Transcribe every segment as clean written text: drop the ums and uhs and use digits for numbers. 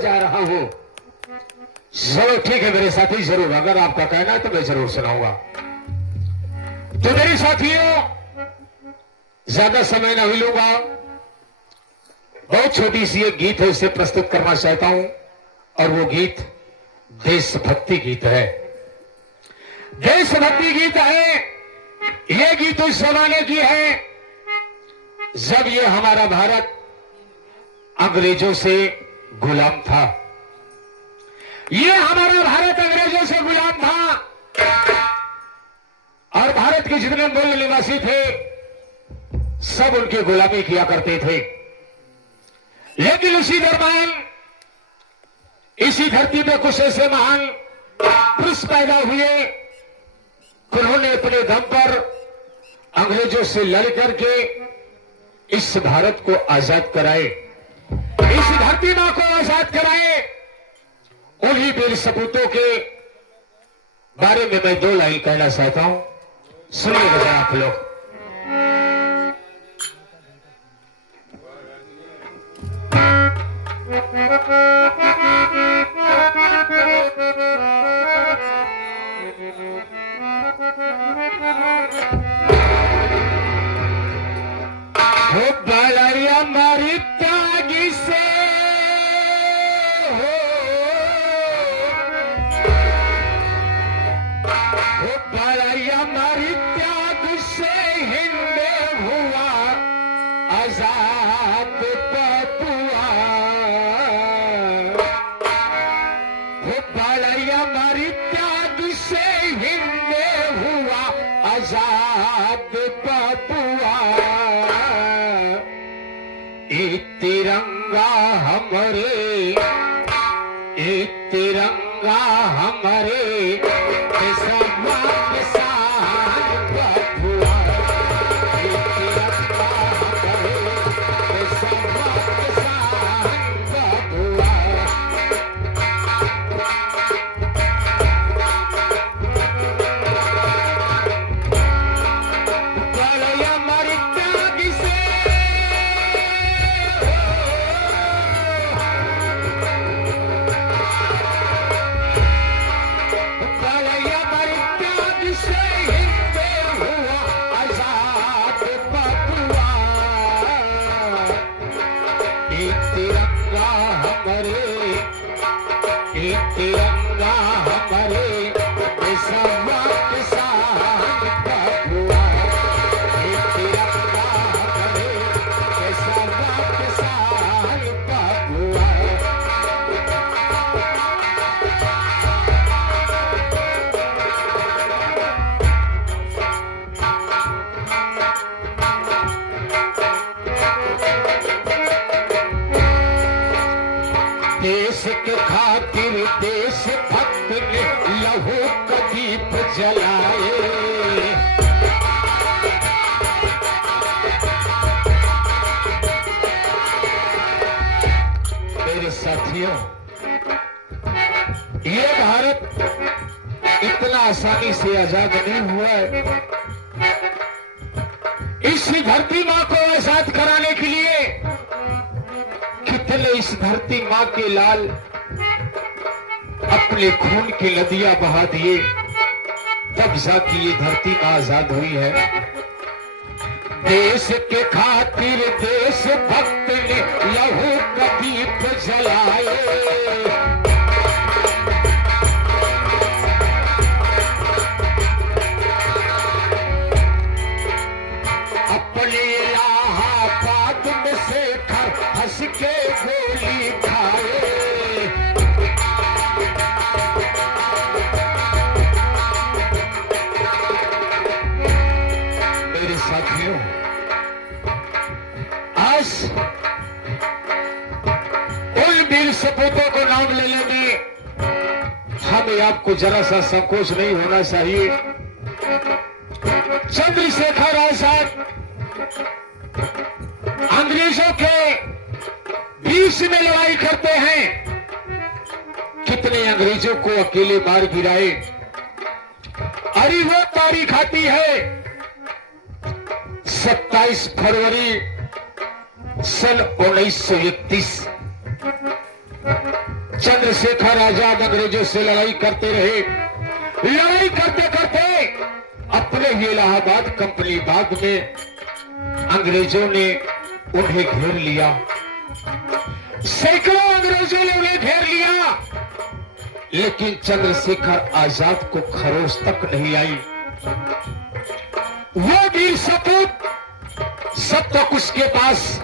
जा रहा हूं। चलो ठीक है मेरे साथी, जरूर, अगर आपका कहना है तो मैं जरूर सुनाऊंगा। तो मेरे साथियों, ज्यादा समय नहीं लूंगा, बहुत छोटी सी एक गीत है, उसे प्रस्तुत करना चाहता हूं। और वो गीत देशभक्ति गीत है। देशभक्ति गीत है। ये गीत उस जमाने की है जब ये हमारा भारत अंग्रेजों से गुलाम था। ये हमारा भारत अंग्रेजों से गुलाम था और भारत के जितने मूल निवासी थे सब उनकी गुलामी किया करते थे। लेकिन उसी दरमियान इसी धरती पे कुछ ऐसे महान पुरुष पैदा हुए, उन्होंने अपने दम पर अंग्रेजों से लड़ करके इस भारत को आजाद कराए, इस धरती मां को आजाद कराए। उन्हीं वीर सपूतों के बारे में मैं 2 लाइन कहना चाहता हूं, सुनिएगा जरा आप लोग। बड़ैया मारी त्यागी से हो, बड़ैया मारी त्याग से हिंद हुआ आजाद पपुआ। बड़ैया मारी त्याग से हिंद हुआ आजाद पपुआ। तिरंगा हमरे, एक तिरंगा हमरे तिरंगा हमारे देश के खातिर देश भक्त ने लहू का दीप जलाए। मेरे साथियों, ये भारत इतना आसानी से आजाद नहीं हुआ है। इसी धरती मां को आजाद कराने के लिए कितने इस धरती मां के लाल अपने खून की नदियां बहा दिए, तब जाके ये धरती मां आजाद हुई है। देश के खातिर देश भक्त ने लहू का दीप जलाए। अपने इलाहाबाद में से हंस के गोली खाए। मेरे साथियों, आज उन वीर सपूतों को नाम लेने में हमें आपको जरा सा संकोच नहीं होना चाहिए। चंद्रशेखर आजाद अंग्रेजों के बीच में लड़ाई करते हैं, कितने अंग्रेजों को अकेले मार गिराए। अरे वो तारीख आती है 27 फरवरी सन 1931। चंद्रशेखर आजाद अंग्रेजों से लड़ाई करते रहे। लड़ाई करते करते अपने ही इलाहाबाद कंपनी बाग में अंग्रेजों ने उन्हें घेर लिया। सैकड़ों अंग्रेजों ने उन्हें घेर लिया, लेकिन चंद्रशेखर आजाद को खरोच तक नहीं आई। वो वीर सपूत सब तक उसके पास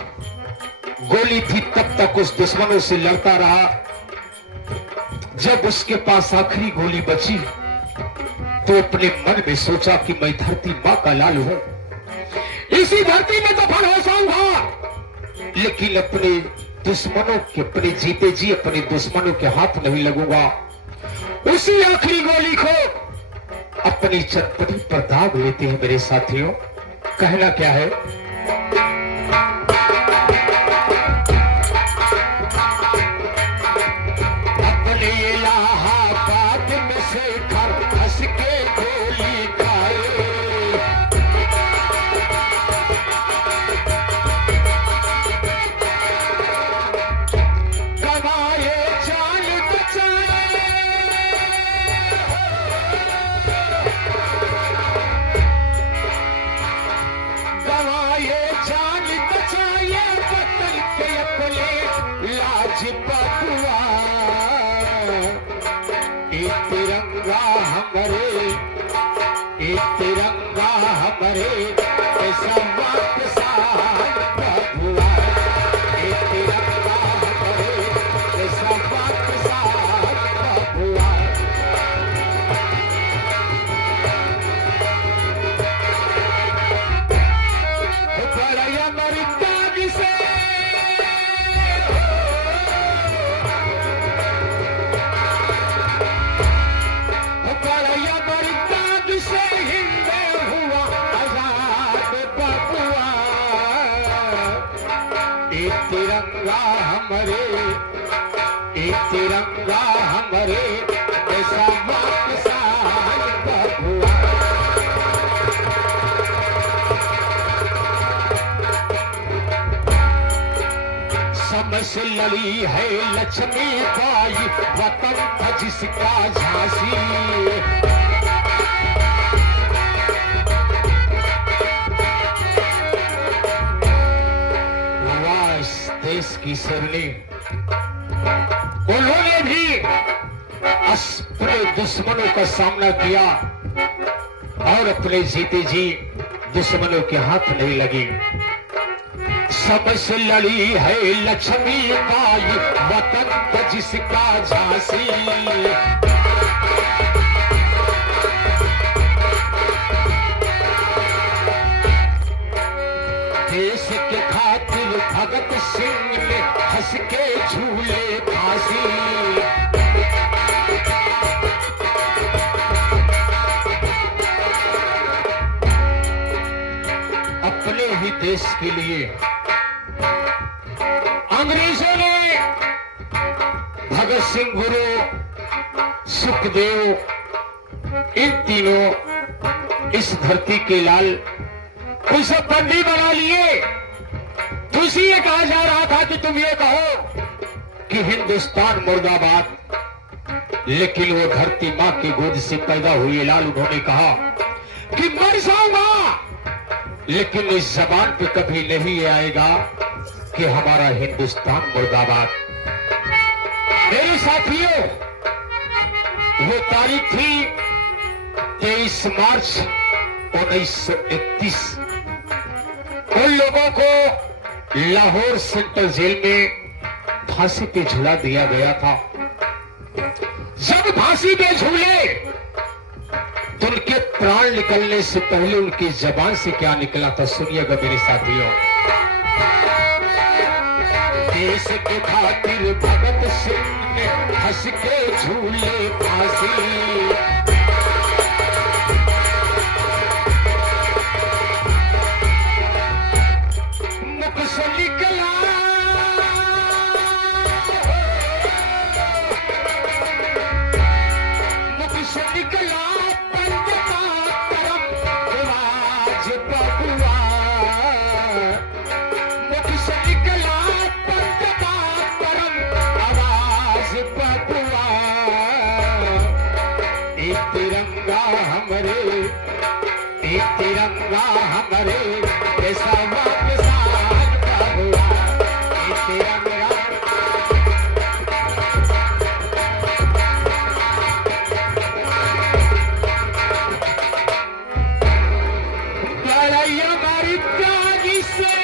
गोली थी, तब तक उस दुश्मनों से लड़ता रहा। जब उसके पास आखिरी गोली बची तो अपने मन में सोचा कि मैं धरती मां का लाल हूं, इसी धरती में दफन हो जाऊंगा, लेकिन अपने दुश्मनों के, अपने जीते जी अपने दुश्मनों के हाथ नहीं लगूंगा। उसी आखिरी गोली को अपनी चटपटी पर दाग लेते हैं मेरे साथियों। कहना क्या है? अपने इलाहाबाद में से हंस के गोली खाए, गवाए जान बचाए, गवाए जान बचाए, वतन के अपने लाज बकुआ। एक तिरंगा हमारे, एक तिरंगा हमारे, ऐसा वापस हुआ। एक तिरंगा हमारे, ऐसा वापस हुआ। बड़ा मर्दान से तिरंगा हमारे, एक तिरंगा हमारे, ऐसा वापस हुआ। समझ लड़ी है लक्ष्मी बाई, वतन था जिसका झांसी। देश की सरनी, उन्होंने भी अपने दुश्मनों का सामना किया और अपने जीते जी दुश्मनों के हाथ नहीं लगी। सबसे लड़ी है लक्ष्मी बाई, वतन जिसका झांसी। देश के खातिर भगत सिंह ने हंस के झूले फांसी। अपने ही देश के लिए अंग्रेजों ने भगत सिंह, गुरु, सुखदेव, इन तीनों इस धरती के लाल उसे बंदी बना लिए। तो ये कहा जा रहा था कि तुम ये कहो कि हिंदुस्तान मुर्दाबाद, लेकिन वो धरती मां की गोद से पैदा हुए लाल, उन्होंने कहा कि मर जाऊंगा, लेकिन इस जबान पे कभी नहीं आएगा कि हमारा हिंदुस्तान मुर्दाबाद। मेरे साथियों, वो तारीख थी 23 मार्च 1931। उन लोगों को लाहौर सेंट्रल जेल में फांसी पे झुला दिया गया था। जब फांसी पे झूले तो उनके प्राण निकलने से पहले उनकी जबान से क्या निकला था, सुनिएगा मेरे साथियों। देश के खातिर भगत सिंह ने हंस के झूले फांसी। हमारे केसवा के साथ बबुआ ये तिरंगा लड़ाइया मारी त्यागी से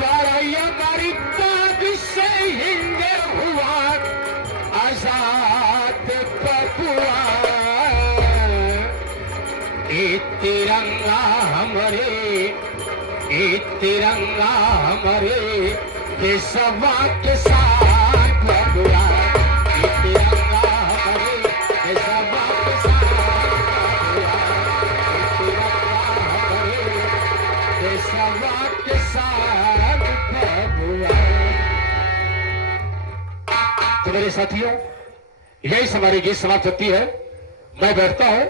लड़ाइया मारी त्यागी से हिंद हुआ आजाद बबुआ ये तिरंगा हमारे केसवा के साथ बबुआ ये तिरंगा हमारे केसवा के साथ बबुआ ये तिरंगा हमारे केसवा के साथ बबुआ। तो मेरे साथियों यही हमारी गीत समाप्त होती है। मैं बैठता हूं।